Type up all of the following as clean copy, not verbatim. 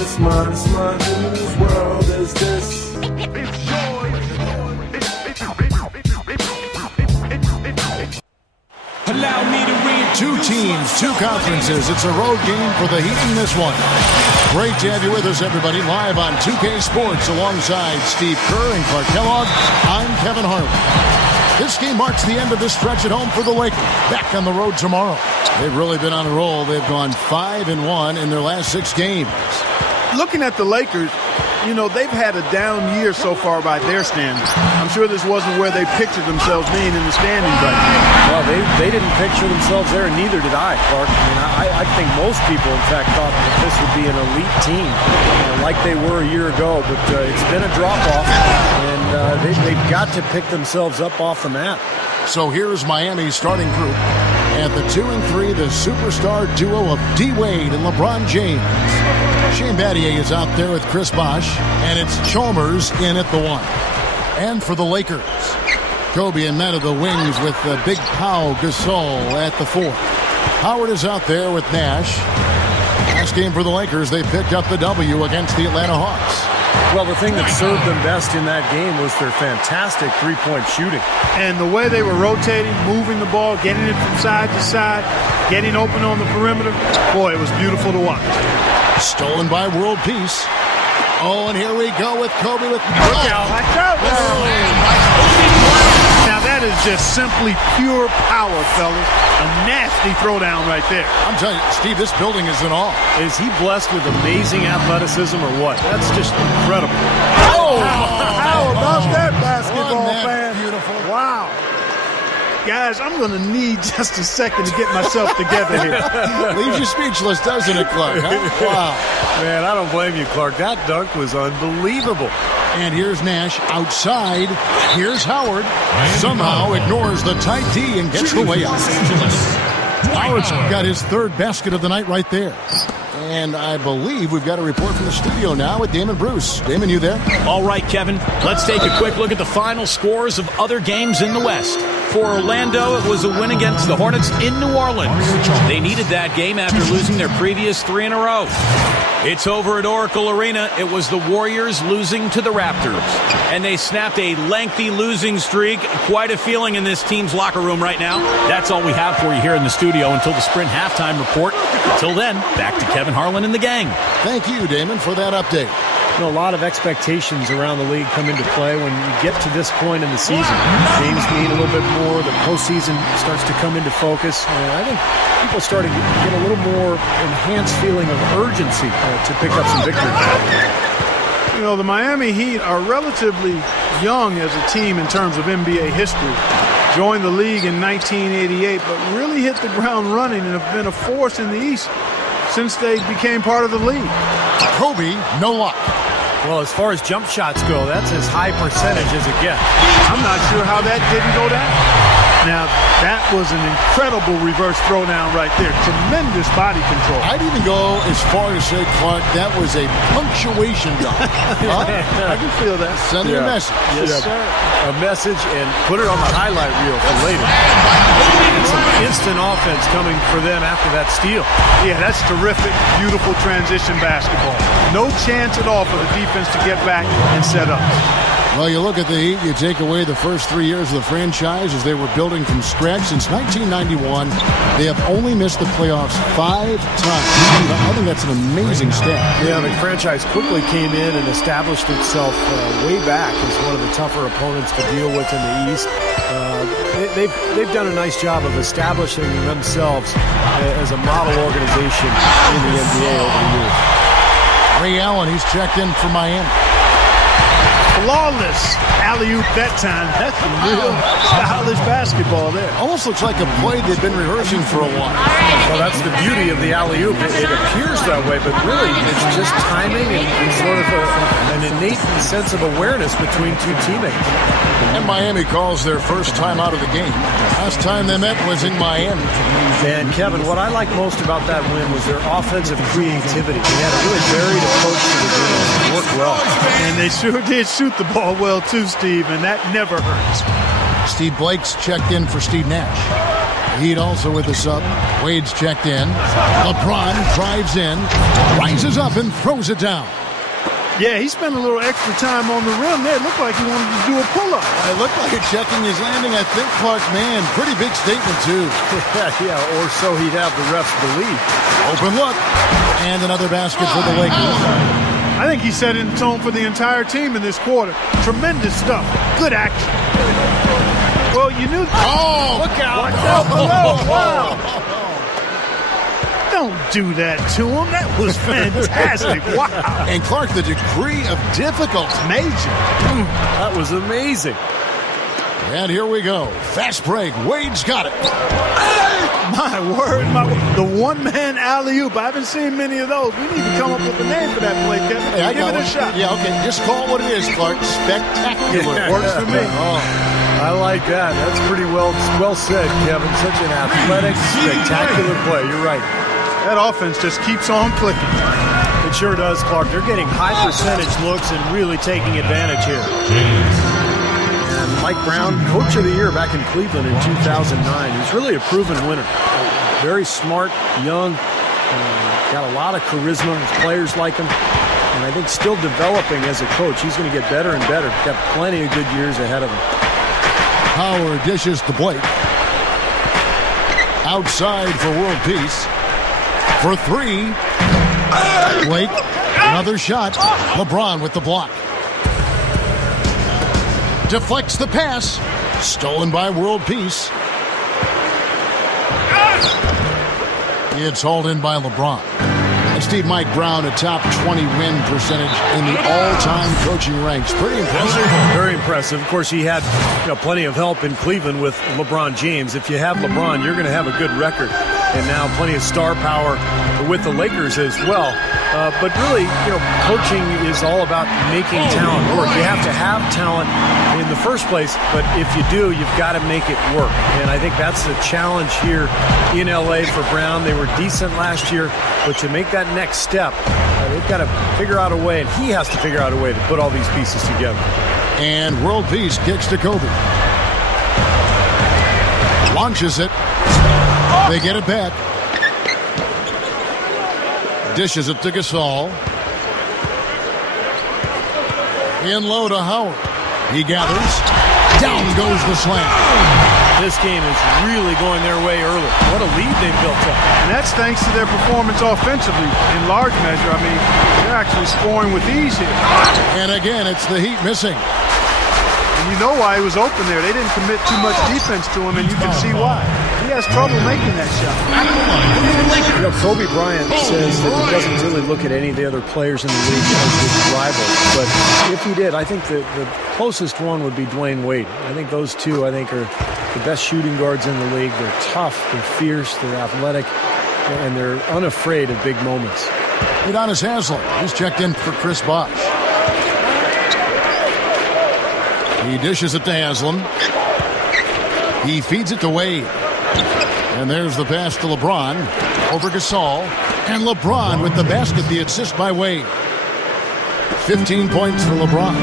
whose world is this? Allow me to read. Two teams, two conferences. It's a road game for the Heat in this one. Great to have you with us, everybody, live on 2K Sports alongside Steve Kerr and Clark Kellogg. I'm Kevin Harlan. This game marks the end of this stretch at home for the Lakers. Back on the road tomorrow. They've really been on a roll. They've gone 5-1 in their last 6 games. Looking at the Lakers, you know, they've had a down year so far by their standards. I'm sure this wasn't where they pictured themselves being in the standings right now. Well, they didn't picture themselves there, and neither did I, Clark. I mean, I think most people, in fact, thought that this would be an elite team, like they were a year ago. But it's been a drop-off, and they've got to pick themselves up off the mat. So here's Miami's starting group. At the 2 and 3, the superstar duo of D. Wade and LeBron James. Shane Battier is out there with Chris Bosh, and it's Chalmers in at the 1. And for the Lakers, Kobe and Matt of the wings with Big Pau Gasol at the 4. Howard is out there with Nash. Last game for the Lakers, they picked up the W against the Atlanta Hawks. Well, the thing that served them best in that game was their fantastic three-point shooting. And the way they were rotating, moving the ball, getting it from side to side, getting open on the perimeter, boy, it was beautiful to watch. Stolen by World Peace. Oh, and here we go with Kobe with... Look out. Now that is just simply pure power, fellas. A nasty throwdown right there. I'm telling you, Steve, this building is in awe. Is he blessed with amazing athleticism or what? That's just incredible. Oh! How about that basketball, fan? Beautiful. Wow. Guys, I'm going to need just a second to get myself together here. Leaves you speechless, doesn't it, Clark? Huh? Wow. Man, I don't blame you, Clark. That dunk was unbelievable. And here's Nash outside. Here's Howard. Somehow ignores the tight D and gets the way out. Howard's got his 3rd basket of the night right there. And I believe we've got a report from the studio now with Damon Bruce. Damon, you there? All right, Kevin. Let's take a quick look at the final scores of other games in the West. For Orlando, it was a win against the Hornets in New Orleans. They needed that game after losing their previous 3 in a row. It's over at Oracle Arena. It was the Warriors losing to the Raptors. And they snapped a lengthy losing streak. Quite a feeling in this team's locker room right now. That's all we have for you here in the studio until the Sprint halftime report. Until then, back to Kevin Harlan and the gang. Thank you, Damon, for that update. You know, a lot of expectations around the league come into play when you get to this point in the season. Games mean a little bit more. The postseason starts to come into focus. And I think people are starting to get a little more enhanced feeling of urgency to pick up some victories. You know, the Miami Heat are relatively young as a team in terms of NBA history. Joined the league in 1988, but really hit the ground running and have been a force in the East since they became part of the league. Kobe, no luck. Well, as far as jump shots go, that's as high percentage as it gets. I'm not sure how that didn't go down. Now, that was an incredible reverse throwdown right there. Tremendous body control. I'd even go as far as say, Clark, that was a punctuation dunk. Huh? I can feel that. Sending a message. Yes, sir. A message and put it on the highlight reel for later. And some instant offense coming for them after that steal. Yeah, that's terrific, beautiful transition basketball. No chance at all for the defense to get back and set up. Well, you look at the Heat, you take away the first 3 years of the franchise as they were building from scratch. Since 1991, they have only missed the playoffs 5 times. I think that's an amazing stat. Yeah, the franchise quickly came in and established itself way back as one of the tougher opponents to deal with in the East. They've done a nice job of establishing themselves as a model organization in the NBA over the years. Ray Allen, he's checked in for Miami. Flawless alley-oop that time. That's some real stylish basketball there. Almost looks like a play they've been rehearsing for a while. Well, that's the beauty of the alley-oop. It appears that way, but really it's just timing and sort of an innate sense of awareness between two teammates. And Miami calls their first time out of the game. Last time they met was in Miami. And Kevin, what I like most about that win was their offensive creativity. They had a really varied approach to the game. It worked well. And they sure did shoot the ball well too, Steve, and that never hurts. Steve Blake's checked in for Steve Nash. Heat also with the sub. Wade's checked in. LeBron drives in, rises up and throws it down. Yeah, he spent a little extra time on the rim there. It looked like he wanted to do a pull-up. It looked like it checking his landing. I think Clark, man, pretty big statement too. Yeah, or so he'd have the refs believe. Open look. And another basket for the Lakers. I think he set in tone for the entire team in this quarter. Tremendous stuff. Good action. Well, you knew. Oh, look out. Watch out below. Wow. Don't do that to him. That was fantastic. Wow. And Clark, the degree of difficulty. Major. That was amazing. And here we go. Fast break. Wade's got it. My word, my word. The one-man alley-oop. I haven't seen many of those. We need to come up with a name for that play, Kevin. Hey, give it a shot. Yeah, okay. Just call it what it is, Clark. Spectacular. Works for me. I like that. That's pretty well said, Kevin. Such an athletic, spectacular play. You're right. That offense just keeps on clicking. It sure does, Clark. They're getting high percentage looks and really taking advantage here. And Mike Brown, Coach of the Year back in Cleveland in 2009. He's really a proven winner. Very smart, young, got a lot of charisma. His players like him. And I think still developing as a coach. He's going to get better and better. Got plenty of good years ahead of him. Howard dishes to Blake. Outside for world peace. For three. Blake, another shot. LeBron with the block. Deflects the pass. Stolen by world peace. It's hauled in by LeBron. And Steve, Mike Brown, a top 20 win percentage in the all-time coaching ranks. Pretty impressive. Very impressive. Of course, he had plenty of help in Cleveland with LeBron James. If you have LeBron, you're going to have a good record. And now plenty of star power with the Lakers as well. But really, coaching is all about making talent work. You have to have talent in the first place, but if you do, you've got to make it work. And I think that's the challenge here in L.A. for Brown. They were decent last year, but to make that next step, they've got to figure out a way, and he has to figure out a way to put all these pieces together. And world peace kicks to Kobe. Launches it. They get it back. Dishes it to Gasol. In low to Howard. He gathers. Down goes the slam. This game is really going their way early. What a lead they've built up. And that's thanks to their performance offensively in large measure. I mean, they're actually scoring with ease here. And again, it's the Heat missing. And you know why he was open there. They didn't commit too much defense to him, and you can see why. He has trouble making that shot. Kobe Bryant says that he doesn't really look at any of the other players in the league as his rivals. But if he did, I think the closest one would be Dwayne Wade. I think those two, are the best shooting guards in the league. They're tough, they're fierce, they're athletic, and they're unafraid of big moments. Udonis Haslem, he's checked in for Chris Bosh. He dishes it to Haslem. He feeds it to Wade. And there's the pass to LeBron over Gasol. And LeBron with the basket, the assist by Wade. 15 points for LeBron.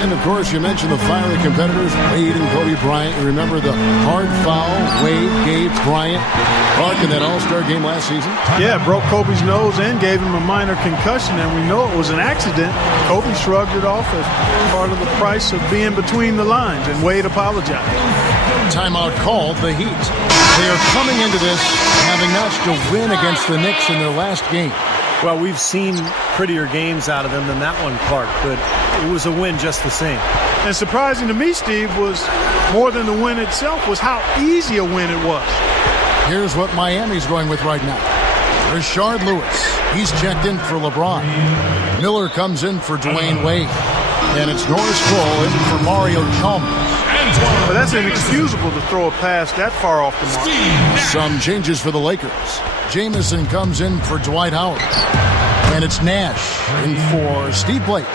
And, of course, you mentioned the fiery competitors, Wade and Kobe Bryant. You remember the hard foul Wade gave Bryant Clark in that All-Star game last season? Yeah, broke Kobe's nose and gave him a minor concussion, and we know it was an accident. Kobe shrugged it off as part of the price of being between the lines, and Wade apologized. Timeout called the Heat. They are coming into this having notched a win against the Knicks in their last game. Well, we've seen prettier games out of them than that one, Clark, but it was a win just the same. And surprising to me, Steve, was more than the win itself, was how easy a win it was. Here's what Miami's going with right now. Rashard Lewis. He's checked in for LeBron. Miller comes in for Dwayne Wade. And it's Norris Cole in for Mario Chalmers. But that's inexcusable to throw a pass that far off the mark. Some changes for the Lakers. Jamison comes in for Dwight Howard. And it's Nash in for Steve Blake.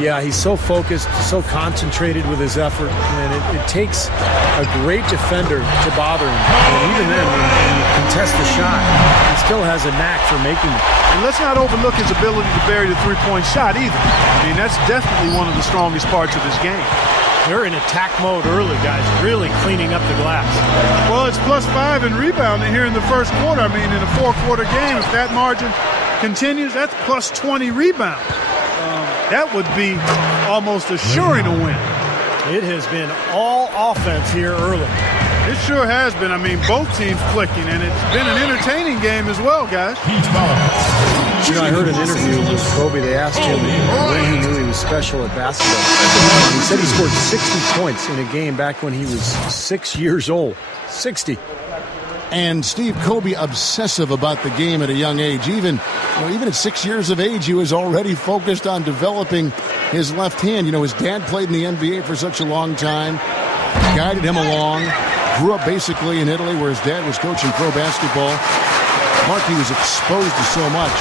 Yeah, he's so focused, so concentrated with his effort, and it takes a great defender to bother him. And even then, when you contest the shot, he still has a knack for making it. And let's not overlook his ability to bury the three-point shot either. I mean, that's definitely one of the strongest parts of his game. They're in attack mode early, guys, really cleaning up the glass. Well, it's +5 in rebounding here in the first quarter. I mean, in a 4-quarter game, if that margin continues, that's +20 rebounds. That would be almost assuring a win. It has been all offense here early. It sure has been. I mean, both teams clicking, and it's been an entertaining game as well, guys. You know, I heard an interview with Kobe. They asked him when he knew he was special at basketball. He said he scored 60 points in a game back when he was 6 years old. 60. And Steve, Kobe obsessive about the game at a young age. Even at 6 years of age, he was already focused on developing his left hand. You know, his dad played in the NBA for such a long time, guided him along. Grew up basically in Italy where his dad was coaching pro basketball. Mark, he was exposed to so much,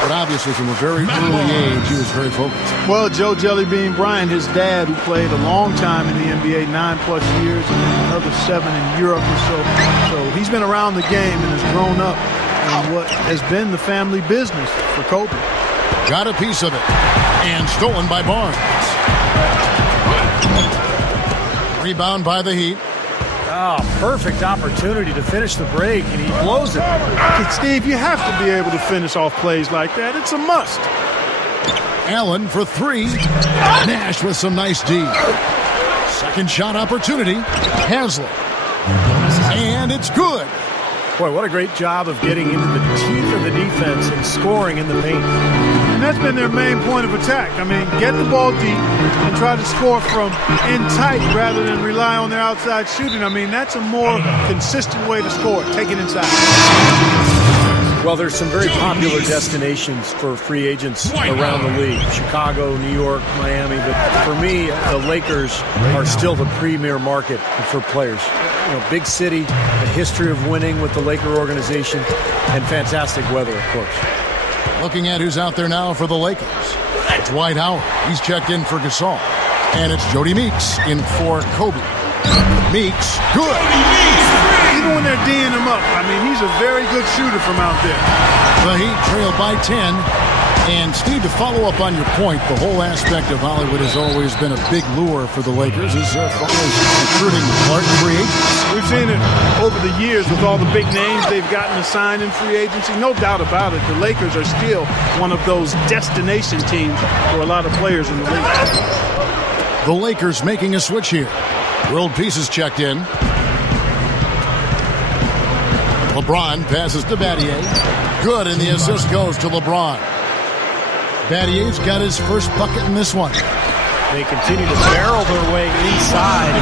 but obviously from a very early age, he was very focused. Well, Joe Jellybean Bryant, his dad, who played a long time in the NBA, 9+ years, and then another 7 in Europe or so. So he's been around the game and has grown up in what has been the family business for Kobe. Got a piece of it, and stolen by Barnes. Rebound by the Heat. Oh, perfect opportunity to finish the break, and he blows it. Steve, you have to be able to finish off plays like that. It's a must. Allen for 3. Nash with some nice D. Second shot opportunity. Haslett. And it's good. Boy, what a great job of getting into the teeth of the defense and scoring in the paint. And that's been their main point of attack. I mean, get the ball deep and try to score from in tight rather than rely on their outside shooting. I mean, that's a more consistent way to score. Take it inside. Well, there's some very popular destinations for free agents around the league. Chicago, New York, Miami. But for me, the Lakers are still the premier market for players. You know, big city, a history of winning with the Laker organization, and fantastic weather, of course. Looking at who's out there now for the Lakers. Dwight Howard. He's checked in for Gasol. And it's Jody Meeks in for Kobe. Meeks, good. Even when they're D'ing him up, I mean, he's a very good shooter from out there. The Heat trailed by 10. And Steve, to follow up on your point, the whole aspect of Hollywood has always been a big lure for the Lakers as far as recruiting large free agents. We've seen it over the years with all the big names they've gotten assigned in free agency. No doubt about it. The Lakers are still one of those destination teams for a lot of players in the league. The Lakers making a switch here. World Peace is checked in. LeBron passes to Battier. Good, and the assist goes to LeBron. Battier's got his first bucket in this one. They continue to barrel their way inside.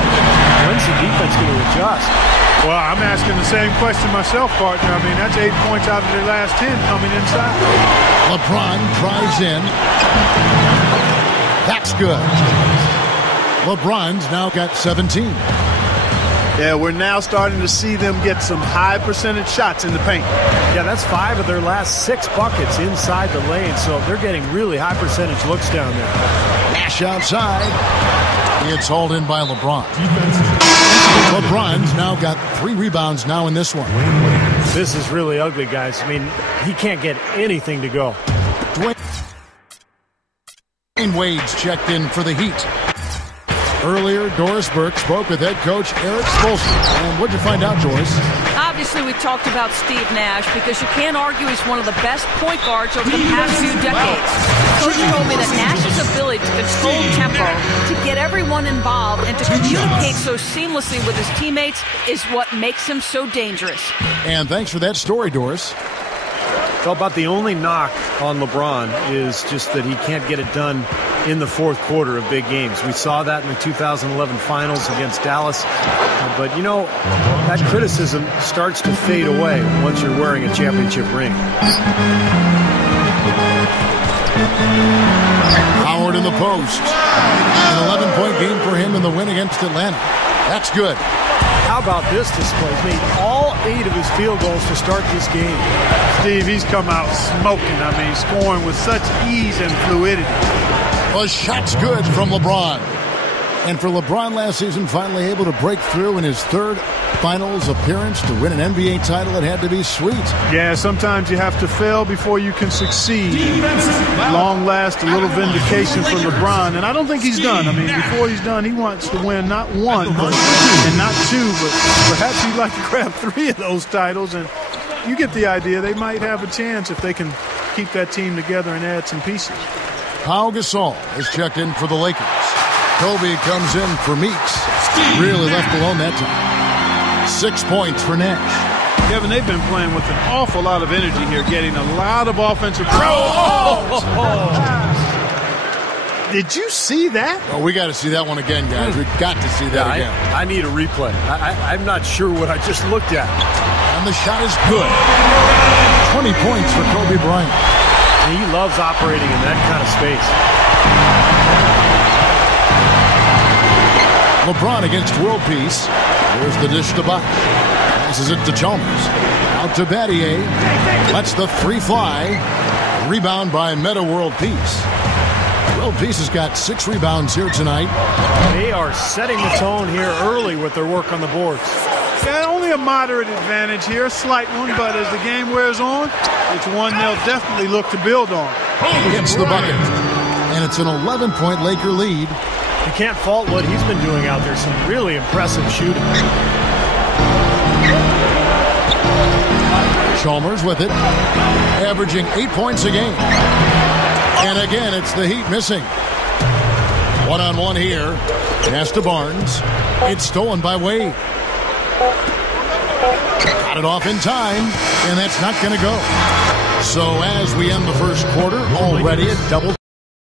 When's the defense going to adjust? Well, I'm asking the same question myself, partner. I mean, that's 8 points out of their last 10 coming inside. LeBron drives in. That's good. LeBron's now got 17. Yeah, we're now starting to see them get some high percentage shots in the paint. Yeah, that's 5 of their last 6 buckets inside the lane, so they're getting really high percentage looks down there. Nash outside. It's hauled in by LeBron. LeBron's now got 3 rebounds now in this one. This is really ugly, guys. I mean, he can't get anything to go. Dwayne Wade's checked in for the Heat. Earlier, Doris Burke spoke with head coach Eric Spoelstra. And what'd you find out, Doris? Obviously, we talked about Steve Nash because you can't argue he's one of the best point guards over the past few decades. Coach told me that Nash's ability to control tempo, to get everyone involved, and to communicate so seamlessly with his teammates is what makes him so dangerous. And thanks for that story, Doris. Well, about the only knock on LeBron is just that he can't get it done in the fourth quarter of big games. We saw that in the 2011 finals against Dallas. But, you know, that criticism starts to fade away once you're wearing a championship ring. Howard in the post. An 11-point game for him in the win against Atlanta. That's good. How about this display? He's made all 8 of his field goals to start this game. Steve, he's come out smoking. I mean, scoring with such ease and fluidity. A shot's good from LeBron. And for LeBron last season, finally able to break through in his third finals appearance to win an NBA title, it had to be sweet. Yeah, sometimes you have to fail before you can succeed. Long last, a little vindication for LeBron, and I don't think he's done. I mean, before he's done, he wants to win not one and not two, but perhaps he'd like to grab 3 of those titles, and you get the idea. They might have a chance if they can keep that team together and add some pieces. Pau Gasol is checked in for the Lakers. Kobe comes in for Meeks. Really left alone that time. 6 points for Nash. Kevin, they've been playing with an awful lot of energy here, getting a lot of offensive. Did you see that? Well, we got to see that one again, guys. We've got to see that again. I need a replay. I'm not sure what I just looked at. And the shot is good. 20 points for Kobe Bryant. He loves operating in that kind of space. LeBron against world peace. Here's the dish to Bosh. Passes it to Chalmers. Out to Battier. Lets the 3 fly. Rebound by Meta World Peace. World Peace has got 6 rebounds here tonight. They are setting the tone here early with their work on the boards. Yeah, only a moderate advantage here, a slight one, but as the game wears on, it's one they'll definitely look to build on. Gets the bucket. And it's an 11-point Laker lead. You can't fault what he's been doing out there. Some really impressive shooting. Chalmers with it, averaging 8 points a game. And again, it's the Heat missing. One-on-one here. Pass to Barnes. It's stolen by Wade. Got it off in time, and that's not going to go. So as we end the first quarter, already a double